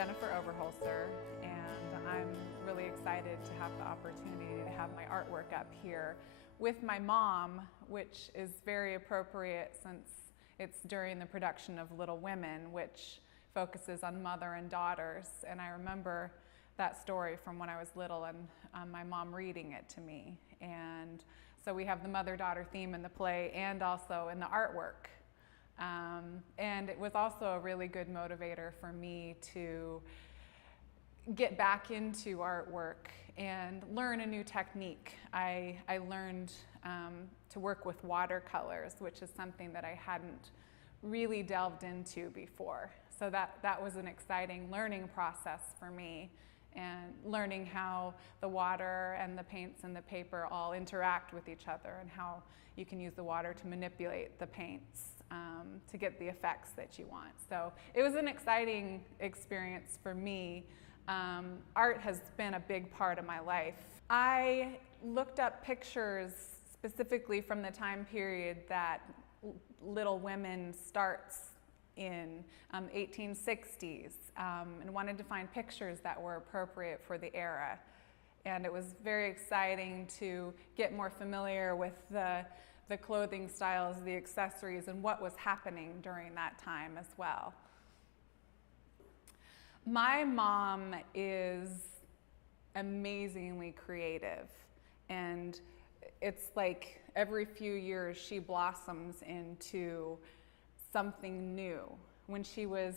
Jennifer Overholser, and I'm really excited to have the opportunity to have my artwork up here with my mom, which is very appropriate since it's during the production of Little Women, which focuses on mother and daughters. And I remember that story from when I was little and my mom reading it to me. And so we have the mother-daughter theme in the play and also in the artwork. And it was also a really good motivator for me to get back into artwork and learn a new technique. I learned to work with watercolors, which is something that I hadn't really delved into before. So that was an exciting learning process for me, and learning how the water and the paints and the paper all interact with each other and how you can use the water to manipulate the paints to get the effects that you want. So it was an exciting experience for me. Art has been a big part of my life. I looked up pictures specifically from the time period that Little Women starts in 1860s, and wanted to find pictures that were appropriate for the era. And it was very exciting to get more familiar with the clothing styles, the accessories, and what was happening during that time as well. My mom is amazingly creative, and it's like every few years she blossoms into something new. When she was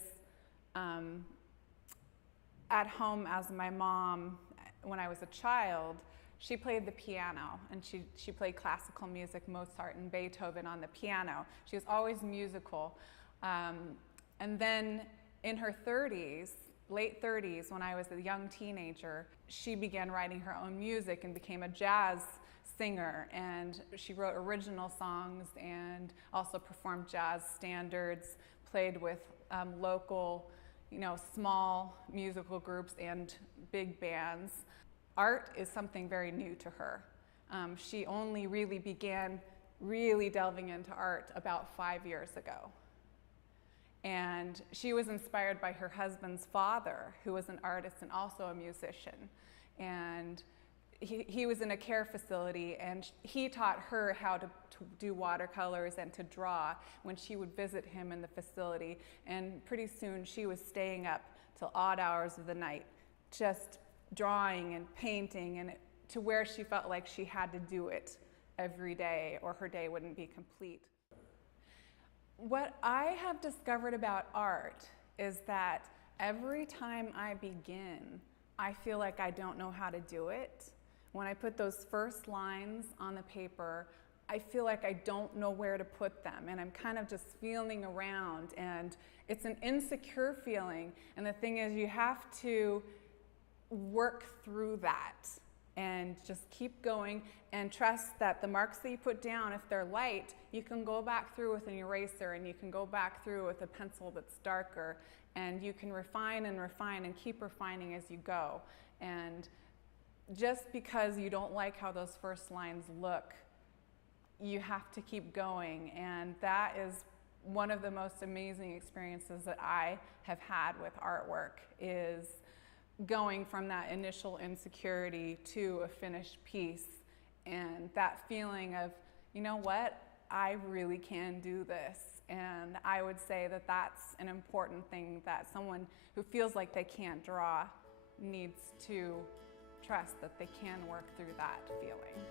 at home as my mom, when I was a child, she played the piano, and she played classical music, Mozart and Beethoven on the piano. She was always musical. And then in her 30s, late 30s, when I was a young teenager, she began writing her own music and became a jazz singer, and she wrote original songs and also performed jazz standards, played with local, small musical groups and big bands. Art is something very new to her. She only really began delving into art about 5 years ago. And she was inspired by her husband's father, who was an artist and also a musician. And he was in a care facility, and he taught her how to do watercolors and to draw when she would visit him in the facility. And pretty soon she was staying up till odd hours of the night, just drawing and painting, and to where she felt like she had to do it every day or her day wouldn't be complete. What I have discovered about art is that every time I begin, I feel like I don't know how to do it. When I put those first lines on the paper, I feel like I don't know where to put them, and I'm kind of just feeling around, and it's an insecure feeling. And the thing is, you have to work through that and just keep going and trust that the marks that you put down, if they're light, you can go back through with an eraser, and you can go back through with a pencil that's darker, and you can refine and refine and keep refining as you go. And just because you don't like how those first lines look, you have to keep going. And that is one of the most amazing experiences that I have had with artwork, is going from that initial insecurity to a finished piece, and that feeling of, you know what, I really can do this. And I would say that that's an important thing that someone who feels like they can't draw needs to trust, that they can work through that feeling.